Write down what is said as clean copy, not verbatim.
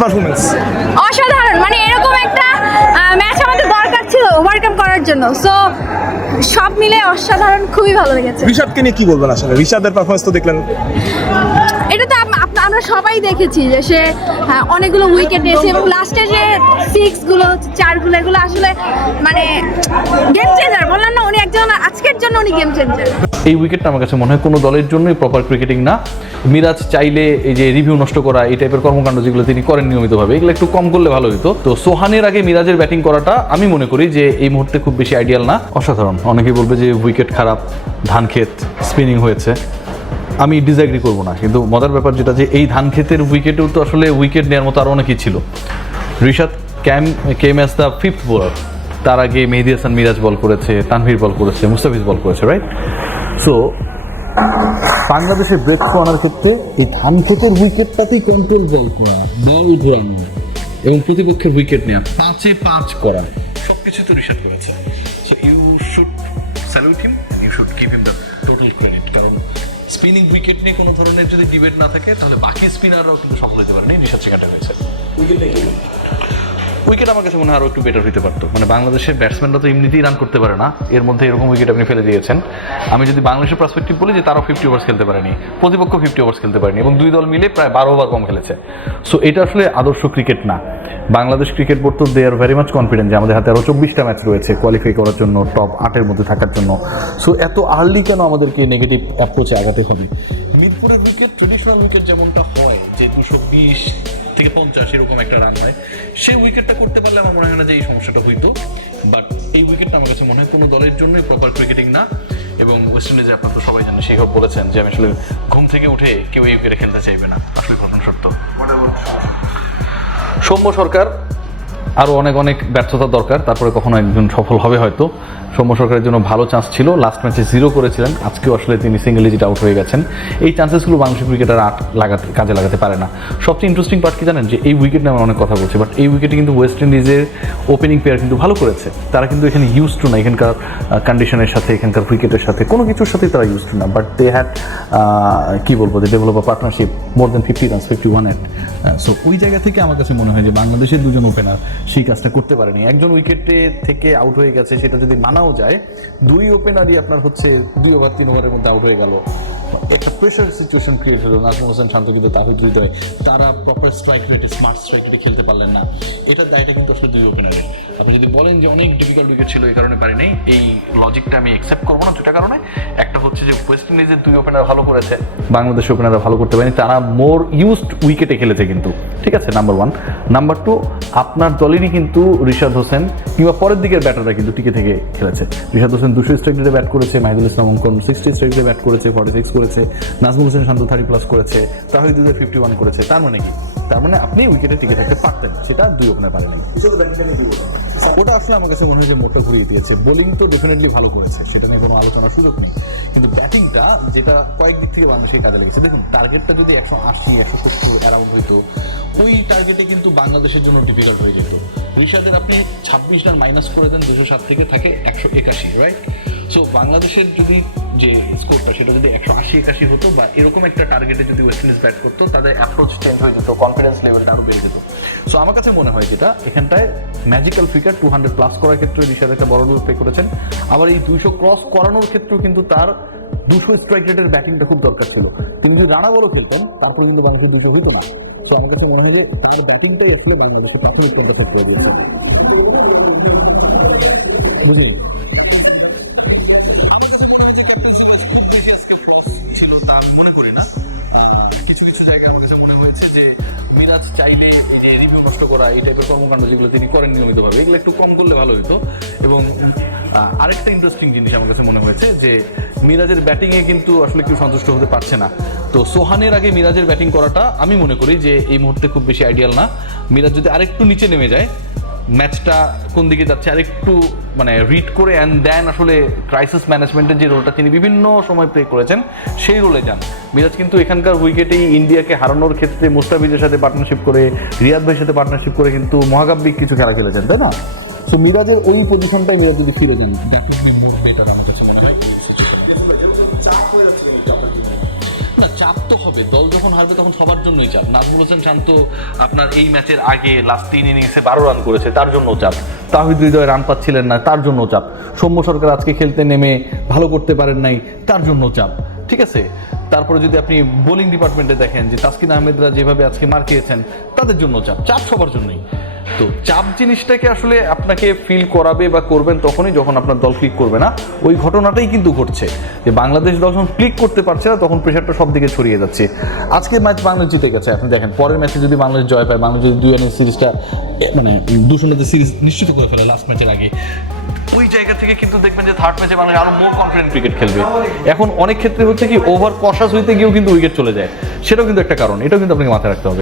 Performance অসাধারণ, মানে এরকম একটা ম্যাচ আমাদের দরকার ছিল ওভারকাম করার জন্য। সো সব মিলে অসাধারণ, খুবই ভালো লেগেছে। ঋষাদকে নিয়ে কি বলবেন আসলে? ঋষাদের পারফরমেন্স তো দেখলেন, এটা তো আমরা সবাই দেখেছি যে সে অনেকগুলো উইকেট নিয়েছে এবং লাস্টে যে সিক্সগুলো চারগুলো এগুলো আসলে মানে গেম চেঞ্জার। বললাম না, উনি একজন আজকের জন্য উনি গেম চেঞ্জার। এই উইকেটটা আমার কাছে মনে হয় কোনো দলের জন্যই প্রপার ক্রিকেটিং না। মিরাজ চাইলে এই যে রিভিউ নষ্ট করা, এই টাইপের কর্মকাণ্ড যেগুলো তিনি করেন নিয়মিতভাবে, এগুলো একটু কম করলে ভালো হতো। তো সোহানের আগে মিরাজের ব্যাটিং করাটা আমি মনে করি যে এই মুহূর্তে খুব বেশি আইডিয়াল না। অসাধারণ। অনেকেই বলবে যে উইকেট খারাপ, ধান ক্ষেত স্পিনিং হয়েছে, আমি ডিসএগ্রি করবো না, কিন্তু মজার ব্যাপার যেটা যে এই ধান ক্ষেতের উইকেটেও তো আসলে উইকেট নেওয়ার মতো আরও অনেকেই ছিল। ঋষাদ কেম অ্যাজ দ্য ফিফথ বোলার। তার আগে মেহেদী হাসান মিরাজ বল করেছে, তানভীর বল করেছে, মুস্তাফিজ বল করেছে, রাইট? সো বাংলাদেশের ব্রেক থ্রু আনার ক্ষেত্রে এই ধান ক্ষেতের উইকেটটাতেই কন্ট্রোল বল করা, বল ঘোরানো এবং প্রতিপক্ষের উইকেট নেওয়া, 5-5 করা, সবকিছু তো ঋষাদ করেছে। So you should salute him, you should give him the total credit. কারণ স্পিনিং উইকেট নিয়ে কোনো ধরনের যদি ডিবেট না থাকে তাহলে বাকি স্পিনাররাও কিন্তু সফল হতে পারে না। ঋষাদ সেখানটা হয়েছে। উইকেট আমার কাছে মনে হয় আরও একটু বেটার হতে পারতো। মানে বাংলাদেশের ব্যাটসম্যানরা তো এমনিতেই রান করতে পারে না, এর মধ্যে এরকম উইকেট আপনি ফেলে দিয়েছেন। আমি যদি বাংলাদেশের পার্সপেক্টিভ বলি যে তারাও 50 ওভার্স খেলতে পারেনি, প্রতিপক্ষ 50 ওভার্স খেলতে পারেনি এবং দুই দল মিলে প্রায় 12 ওভার কম খেলেছে। সো এটা আসলে আদর্শ ক্রিকেট না। বাংলাদেশ ক্রিকেট বোর্ড তো দে আর ভেরি মাচ কনফিডেন্ট যে আমাদের হাতে আরও 24টা ম্যাচ রয়েছে কোয়ালিফাই করার জন্য, টপ 8-এর মধ্যে থাকার জন্য। সো এত আর্লি কেন আমাদেরকে নেগেটিভ অ্যাপ্রোচে আগাতে হবে? মিরপুরের উইকেট ট্রেডিশনাল উইকেট যেমনটা হয় যে 220 থেকে 50 এরকম একটা রান হয়, সেই উইকেটটা করতে পারলে আমার মনে হয় না যে এই সমস্যাটা হইতো। বাট এই উইকেটটা আমার কাছে মনে হয় কোনো দলের জন্যই প্রপার ক্রিকেটিং না। এবং ওয়েস্ট ইন্ডিজে আপনারা তো সবাই জানেন, সেই বলেছেন যে আমি আসলে ঘুম থেকে উঠে কেউ এই উইকেটে খেলতে চাইবে না। আসলে ঘটনা সত্য। সৌম্য সরকার আরও অনেক অনেক ব্যর্থতা দরকার, তারপরে কখনো একজন সফল হবে হয়তো। সৌম্য সরকারের জন্য ভালো চান্স ছিল, লাস্ট ম্যাচে 0 করেছিলেন, আজকেও আসলে তিনি সিঙ্গেল ডিজিট আউট হয়ে গেছেন। এই চান্সেসগুলো বাংলাদেশের ক্রিকেটার কাজে লাগাতে পারে না। সবচেয়ে ইন্টারেস্টিং পার্ট কি জানেন? যে এই উইকেট নিয়ে আমরা অনেক কথা বলছি, বাট এই উইকেটে কিন্তু ওয়েস্ট ইন্ডিজের ওপেনিং প্লেয়ার কিন্তু ভালো করেছে। তারা কিন্তু এখানে ইউজ টু না, এখানকার কন্ডিশনের সাথে, এখানকার ক্রিকেটের সাথে, কোনো কিছুর সাথেই তারা ইউজ টু না। বাট দে হ্যাড কী বলবো, যে develop a partnership more than 50 runs, 51 at. So ওই জায়গা থেকে আমার কাছে মনে হয় যে বাংলাদেশের দুজন ওপেনার সেই কাজটা করতে পারেনি। একজন উইকেটে থেকে আউট হয়ে গেছে, সেটা যদি মানাও যায়, 2 ওপেনারই আপনার হচ্ছে 2 ওভার 3 ওভারের মধ্যে আউট হয়ে গেল, একটা প্রেশার সিচুয়েশন ক্রিয়েট হলো। নাজমুল হোসেন শান্ত কিন্তু তাহিদ হৃদয়, তারা প্রপার স্ট্রাইক রেটে, স্মার্ট স্ট্রাইক রেটে খেলতে পারলেন না। এটার দায়টা কিন্তু আসলে 2 ওপেনারের। আপনি যদি বলেন যে অনেক ডিফিকাল্ট উইকেট ছিল এই কারণে পারিনি, এই লজিকটা আমি অ্যাকসেপ্ট করবো না। দুটা কারণে, একটা হচ্ছে যে ওয়েস্ট ইন্ডিজের 2 ওপেনার ভালো করেছে, বাংলাদেশের ওপেনাররা ভালো করতে পারেনি, তারা মোর ইউজড উইকেটে খেলেছে কিন্তু, ঠিক আছে, নাম্বার 1। নাম্বার 2, আপনার দলেরই কিন্তু ঋষাদ হোসেন কিংবা পরের দিকের ব্যাটাররা কিন্তু টিকে থেকে খেলেছে। ঋষাদ হোসেন 200 স্ট্রাইক রেটে ব্যাট করেছে, মাহিদুল ইসলাম অঙ্কন 60 স্ট্রাইক রেটে ব্যাট করেছে, 46 করেছে, নাজমুল হোসেন শান্ত 30+ করেছে, তাহিদ হৃদয় 51 করেছে। তার মানে কি? তার মানে আপনি উইকেটে টিকে থাকতে পারতেন, সেটা 2 ওপেনার পারেনি। ওটা আসলে আমার কাছে মনে হয় যে মোটটা ঘুরিয়ে দিয়েছে। বোলিং তো ডেফিনেটলি ভালো করেছে, সেটা নিয়ে কোনো আলোচনার সুযোগ নেই, কিন্তু ব্যাটিংটা যেটা কয়েক দিক থেকে বাংলাদেশের কাজে লেগেছে। দেখুন, টার্গেটটা যদি 180-170 অ্যারাউন্ড হইতো, ওই টার্গেটে কিন্তু বাংলাদেশের জন্য ডিফিকাল্ট হয়ে যেত। ঋষাদের আপনি 26 রান মাইনাস করে দেন, 207 থেকে থাকে 181, রাইট? সো বাংলাদেশের যদি যে স্কোরটা সেটা যদি 180-81 হতো, বা এরকম একটা টার্গেটে যদি ওয়েস্ট ইন্ডিজ ব্যাট করতো, তাদের অ্যাপ্রোচ চেঞ্জ হয়ে যেত, কনফিডেন্স লেভেলটা আরও বেড়ে যেত। সো আমার কাছে মনে হয় যেটা এখানটায় ম্যাজিক্যাল ফিগার 200+ করার ক্ষেত্রে ঋষাদ একটা বড় রোল প্লে করেছেন। আবার এই 200 ক্রস করানোর ক্ষেত্রেও কিন্তু তার 200 স্ট্রাইক রেটের ব্যাটিংটা খুব দরকার ছিল। কিন্তু যদি রানা বড় খেলতেন, তারপরে কিন্তু বাংলাদেশের 200 হতো না। সো আমার কাছে মনে হয় যে তার ব্যাটিংটাই আসলে বাংলাদেশকে প্রাথমিক পয়েন্টটা করে দিয়েছে। বুঝলি? ছিল তা আমি মনে করি না। কিছু কিছু জায়গায় আমার কাছে মনে হয়েছে যে মিরাজ চাইলে এই যে রিভিউ নষ্ট করা, এই টাইপের কর্মকাণ্ড যেগুলো তিনি করেন নিয়মিতভাবে, এগুলো একটু কম করলে ভালো হতো। এবং আরেকটা ইন্টারেস্টিং জিনিস আমার কাছে মনে হয়েছে যে মিরাজের ব্যাটিংয়ে কিন্তু আসলে কেউ সন্তুষ্ট হতে পারছে না। তো সোহানের আগে মিরাজের ব্যাটিং করাটা আমি মনে করি যে এই মুহূর্তে খুব বেশি আইডিয়াল না। মিরাজ যদি আরেকটু নিচে নেমে যায়, ম্যাচটা কোন দিকে যাচ্ছে আরেকটু মানে রিড করে অ্যান্ড দেন আসলে ক্রাইসিস ম্যানেজমেন্টের যে রোলটা তিনি বিভিন্ন সময় প্লে করেছেন, সেই রোলে যান। মিরাজ কিন্তু এখানকার উইকেটেই ইন্ডিয়াকে হারানোর ক্ষেত্রে মুস্তাফিজের সাথে পার্টনারশিপ করে, রিয়াদ ভাইয়ের সাথে পার্টনারশিপ করে কিন্তু মহাকাব্যিক কিছু খেলা খেলেছেন, তাই না? সো মিরাজের ওই পজিশনটাই মিরাজ যদি ফিরে যান, that would be more better আমার কাছে মনে হয়। না, চাপ তো হবে, দল যখন যখন হারবে তখন সবার জন্যই চাপ। নাজমুল হোসেন শান্ত আপনার এই ম্যাচের আগে লাস্ট 3 ইনিংসে 12 রান করেছে, তার জন্য চাপ। তাহিদ হৃদয় রান পাচ্ছিলেন না, তার জন্য চাপ। সৌম্য সরকার আজকে খেলতে নেমে ভালো করতে পারেন নাই, তার জন্য চাপ। ঠিক আছে, তারপরে যদি আপনি বোলিং ডিপার্টমেন্টে দেখেন যে তাসকিন আহমেদরা যেভাবে আজকে মার খেয়েছেন, তাদের জন্য চাপ। চাপ সবার জন্যই। তো চাপ জিনিসটাকে আসলে আপনাকে ফিল করাবে বা করবেন তখনই যখন আপনার দল ক্লিক করবে না। ওই ঘটনাটাই কিন্তু ঘটছে যে বাংলাদেশ দল যখন ক্লিক করতে পারছে না তখন প্রেশারটা সব দিকে ছড়িয়ে যাচ্ছে। আজকে ম্যাচ বাংলাদেশ জিতে গেছে, আপনি দেখেন পরের ম্যাচে যদি বাংলাদেশ জয় পায়, বাংলাদেশ যদি 2 সিরিজটা মানে 2-0 সিরিজ নিশ্চিত করে ফেলে লাস্ট ম্যাচের আগে, ওই জায়গা থেকে কিন্তু দেখবেন যে থার্ড ম্যাচে বাংলাদেশ আরো মোর কনফিডেন্ট ক্রিকেট খেলবে। এখন অনেক ক্ষেত্রে হচ্ছে কি ওভার কশাস হইতে গিয়েও কিন্তু উইকেট চলে যায়, সেটাও কিন্তু একটা কারণ, এটাও কিন্তু আপনাকে মাথায় রাখতে হবে।